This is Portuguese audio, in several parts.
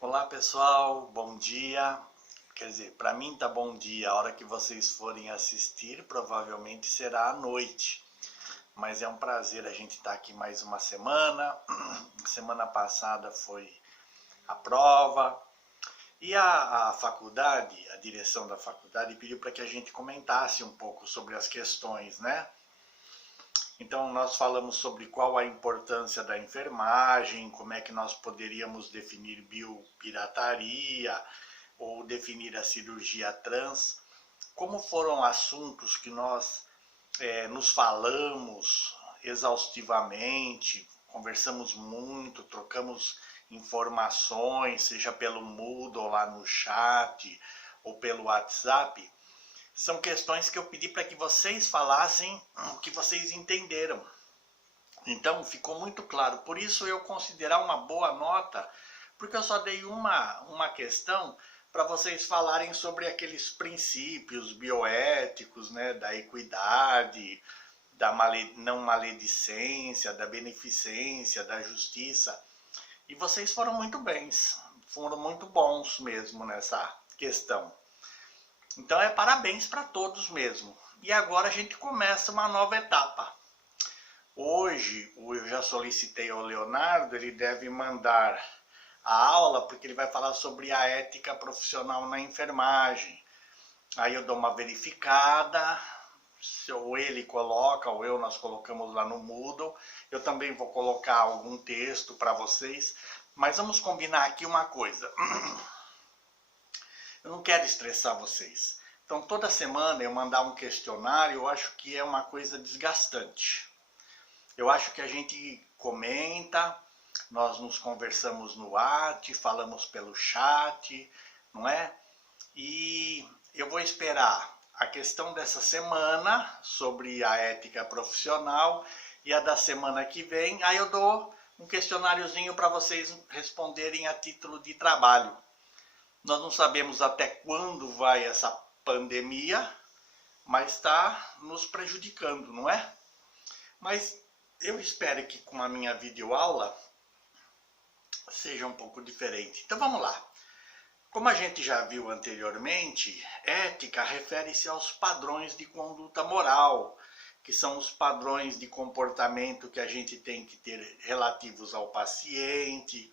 Olá pessoal, bom dia. Quer dizer, para mim tá bom dia, a hora que vocês forem assistir provavelmente será à noite. Mas é um prazer a gente estar aqui mais uma semana. Semana passada foi a prova e a faculdade, a direção da faculdade pediu para que a gente comentasse um pouco sobre as questões, né? Então nós falamos sobre qual a importância da enfermagem, como é que nós poderíamos definir biopirataria ou definir a cirurgia trans, como foram assuntos que nós nos falamos exaustivamente, conversamos muito, trocamos informações, seja pelo Moodle lá no chat ou pelo WhatsApp. São questões que eu pedi para que vocês falassem o que vocês entenderam. Então ficou muito claro. Por isso eu considerar uma boa nota, porque eu só dei uma questão para vocês falarem sobre aqueles princípios bioéticos, né, da equidade, da não maledicência, da beneficência, da justiça. E vocês foram muito bens, foram muito bons mesmo nessa questão. Então é parabéns para todos mesmo. E agora a gente começa uma nova etapa. Hoje eu já solicitei ao Leonardo, ele deve mandar a aula, porque ele vai falar sobre a ética profissional na enfermagem. Aí eu dou uma verificada, se ou ele coloca, ou nós colocamos lá no Moodle. Eu também vou colocar algum texto para vocês, mas vamos combinar aqui uma coisa. Eu não quero estressar vocês. Então toda semana eu mandar um questionário, eu acho que é uma coisa desgastante. Eu acho que a gente comenta, nós nos conversamos no WhatsApp, falamos pelo chat, não é? E eu vou esperar a questão dessa semana sobre a ética profissional e a da semana que vem. Aí eu dou um questionáriozinho para vocês responderem a título de trabalho. Nós não sabemos até quando vai essa pandemia, mas está nos prejudicando, não é? Mas eu espero que com a minha videoaula seja um pouco diferente. Então vamos lá. Como a gente já viu anteriormente, ética refere-se aos padrões de conduta moral, que são os padrões de comportamento que a gente tem que ter relativos ao paciente,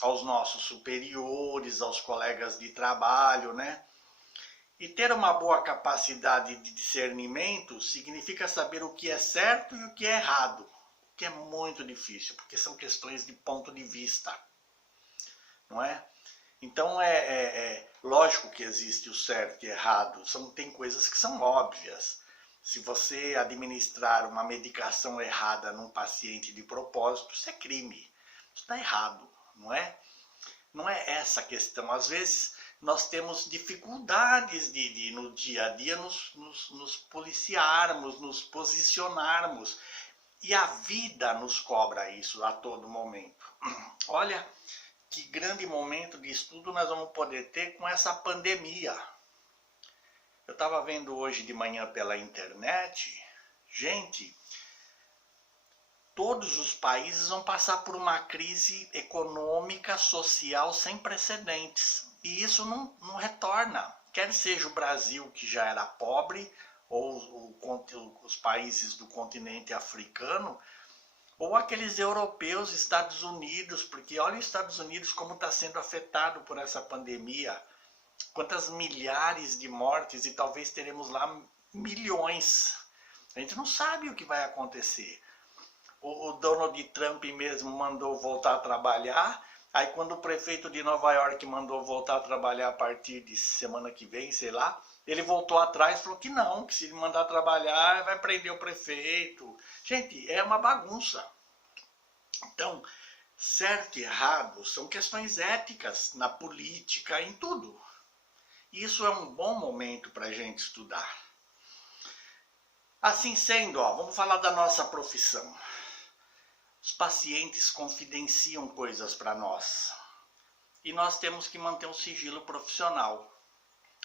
aos nossos superiores, aos colegas de trabalho, né? E ter uma boa capacidade de discernimento significa saber o que é certo e o que é errado, o que é muito difícil, porque são questões de ponto de vista, não é? Então é lógico que existe o certo e errado, tem coisas que são óbvias. Se você administrar uma medicação errada num paciente de propósito, isso é crime, isso está errado, não é? Não é essa a questão. Às vezes nós temos dificuldades no dia a dia nos policiarmos, nos posicionarmos. E a vida nos cobra isso a todo momento. Olha que grande momento de estudo nós vamos poder ter com essa pandemia. Eu estava vendo hoje de manhã pela internet, gente, todos os países vão passar por uma crise econômica, social sem precedentes. E isso não retorna. Quer seja o Brasil, que já era pobre, ou os países do continente africano, ou aqueles europeus, Estados Unidos, porque olha os Estados Unidos como está sendo afetado por essa pandemia. Quantas milhares de mortes, e talvez teremos lá milhões. A gente não sabe o que vai acontecer. O Donald Trump mesmo mandou voltar a trabalhar, aí quando o prefeito de Nova York mandou voltar a trabalhar a partir de semana que vem, sei lá, ele voltou atrás e falou que não, que se ele mandar trabalhar vai prender o prefeito. Gente, é uma bagunça. Então, certo e errado são questões éticas na política, em tudo. Isso é um bom momento para a gente estudar. Assim sendo, vamos falar da nossa profissão. Os pacientes confidenciam coisas para nós. E nós temos que manter um sigilo profissional.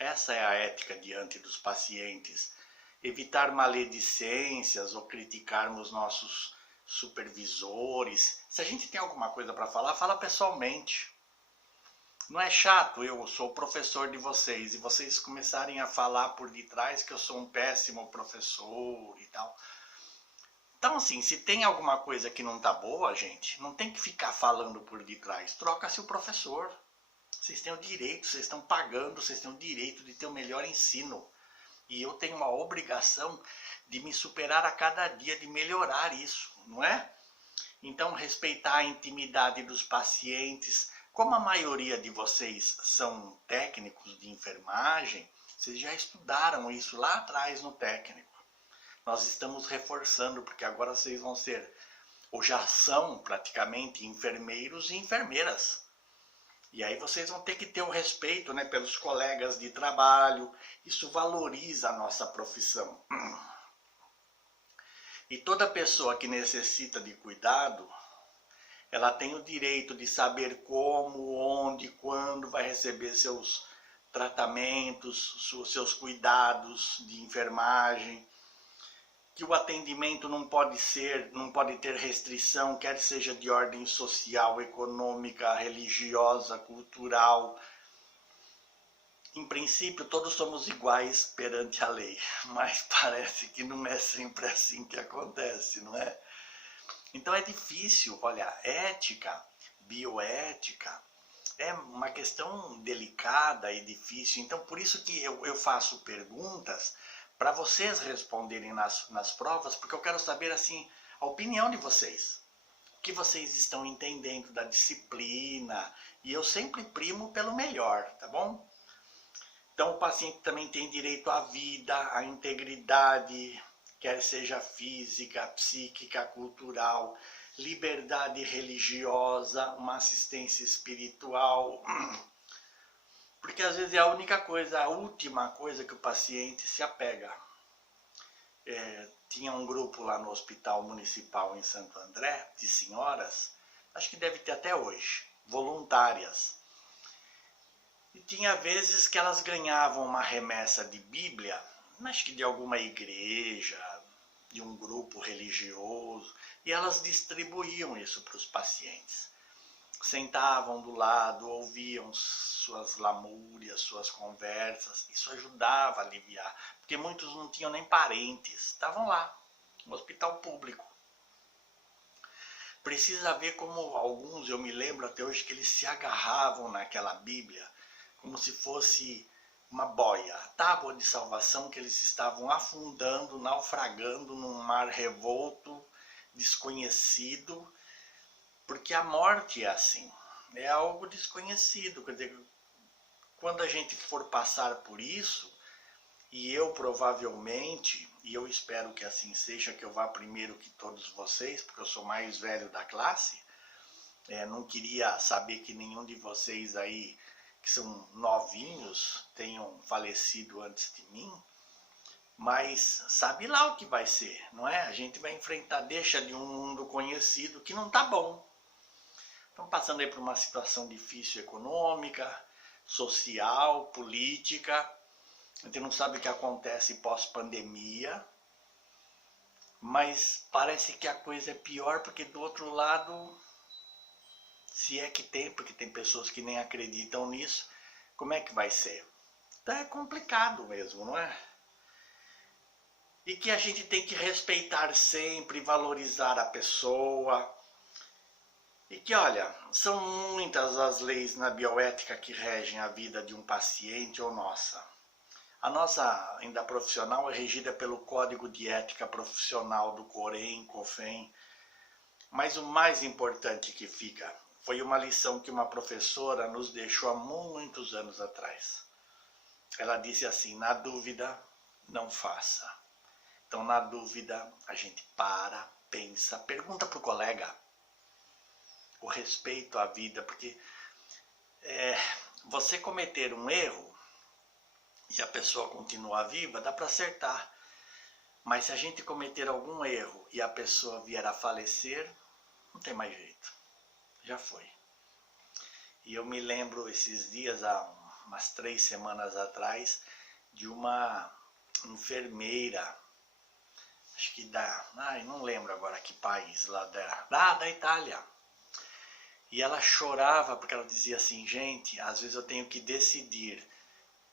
Essa é a ética diante dos pacientes. Evitar maledicências ou criticarmos nossos supervisores. Se a gente tem alguma coisa para falar, fala pessoalmente. Não é chato eu sou professor de vocês e vocês começarem a falar por detrás que eu sou um péssimo professor e tal. Então, assim, se tem alguma coisa que não tá boa, gente, não tem que ficar falando por detrás. Troca-se o professor. Vocês têm o direito, vocês estão pagando, vocês têm o direito de ter o melhor ensino. E eu tenho uma obrigação de me superar a cada dia, de melhorar isso, não é? Então, respeitar a intimidade dos pacientes. Como a maioria de vocês são técnicos de enfermagem, vocês já estudaram isso lá atrás no técnico. Nós estamos reforçando, porque agora vocês vão ser, ou já são praticamente, enfermeiros e enfermeiras. E aí vocês vão ter que ter o respeito, né, pelos colegas de trabalho. Isso valoriza a nossa profissão. E toda pessoa que necessita de cuidado, ela tem o direito de saber como, onde, quando vai receber seus tratamentos, seus cuidados de enfermagem, que o atendimento não pode ter restrição, quer seja de ordem social, econômica, religiosa, cultural. Em princípio, todos somos iguais perante a lei, mas parece que não é sempre assim que acontece, não é? Então é difícil, olha, ética, bioética, é uma questão delicada e difícil. Então, por isso que eu faço perguntas para vocês responderem nas provas, porque eu quero saber, assim, a opinião de vocês. O que vocês estão entendendo da disciplina. E eu sempre primo pelo melhor, tá bom? Então, o paciente também tem direito à vida, à integridade, quer seja física, psíquica, cultural, liberdade religiosa, uma assistência espiritual. Porque às vezes é a única coisa, a última coisa que o paciente se apega. Tinha um grupo lá no Hospital Municipal em Santo André, de senhoras, acho que deve ter até hoje, voluntárias. E tinha vezes que elas ganhavam uma remessa de Bíblia, acho que de alguma igreja, de um grupo religioso, e elas distribuíam isso para os pacientes. Sentavam do lado, ouviam suas lamúrias, suas conversas. Isso ajudava a aliviar, porque muitos não tinham nem parentes, estavam lá, no hospital público. Precisa ver como alguns, eu me lembro até hoje, que eles se agarravam naquela Bíblia, como se fosse uma boia, a tábua de salvação, que eles estavam afundando, naufragando num mar revolto, desconhecido, porque a morte é assim, é algo desconhecido. Quer dizer, quando a gente for passar por isso, e eu provavelmente, e eu espero que assim seja, que eu vá primeiro que todos vocês, porque eu sou mais velho da classe, não queria saber que nenhum de vocês aí, que são novinhos, tenham falecido antes de mim, mas sabe lá o que vai ser, não é? A gente vai enfrentar, deixa de um mundo conhecido que não tá bom. Estão passando aí por uma situação difícil econômica, social, política. A gente não sabe o que acontece pós-pandemia, mas parece que a coisa é pior, porque do outro lado, se é que tem, porque tem pessoas que nem acreditam nisso, como é que vai ser? Então é complicado mesmo, não é? E que a gente tem que respeitar sempre, valorizar a pessoa. E que, olha, são muitas as leis na bioética que regem a vida de um paciente ou nossa. A nossa, ainda profissional, é regida pelo Código de Ética Profissional do COREM, COFEM. Mas o mais importante que fica foi uma lição que uma professora nos deixou há muitos anos atrás. Ela disse assim: na dúvida, não faça. Então, na dúvida, a gente para, pensa, pergunta para o colega. O respeito à vida, porque você cometer um erro e a pessoa continuar viva, dá para acertar. Mas se a gente cometer algum erro e a pessoa vier a falecer, não tem mais jeito. Já foi. E eu me lembro esses dias, há umas 3 semanas atrás, de uma enfermeira, acho que não lembro agora que país, lá da Itália. E ela chorava porque ela dizia assim, gente, às vezes eu tenho que decidir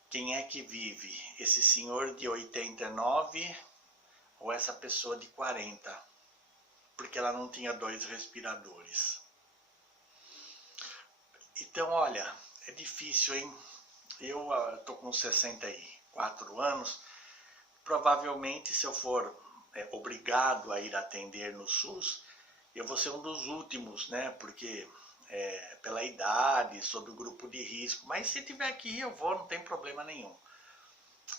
quem é que vive, esse senhor de 89 ou essa pessoa de 40, porque ela não tinha 2 respiradores. Então, olha, é difícil, hein? Eu tô com 64 anos, provavelmente se eu for obrigado a ir atender no SUS, eu vou ser um dos últimos, né? Porque pela idade, sob o grupo de risco. Mas se tiver que ir, eu vou, não tem problema nenhum.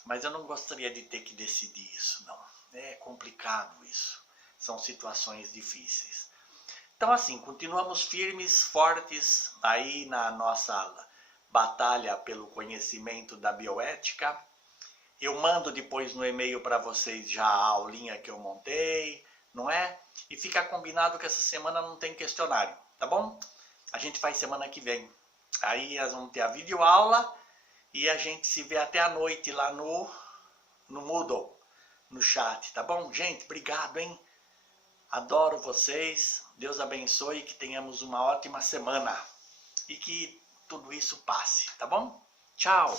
Mas eu não gostaria de ter que decidir isso, não. É complicado isso. São situações difíceis. Então, assim, continuamos firmes, fortes aí na nossa batalha pelo conhecimento da bioética. Eu mando depois no e-mail para vocês já a aulinha que eu montei, não é? E fica combinado que essa semana não tem questionário, tá bom? A gente faz semana que vem. Aí nós vamos ter a videoaula e a gente se vê até a noite lá no Moodle, no chat, tá bom? Gente, obrigado, hein? Adoro vocês. Deus abençoe e que tenhamos uma ótima semana. E que tudo isso passe, tá bom? Tchau!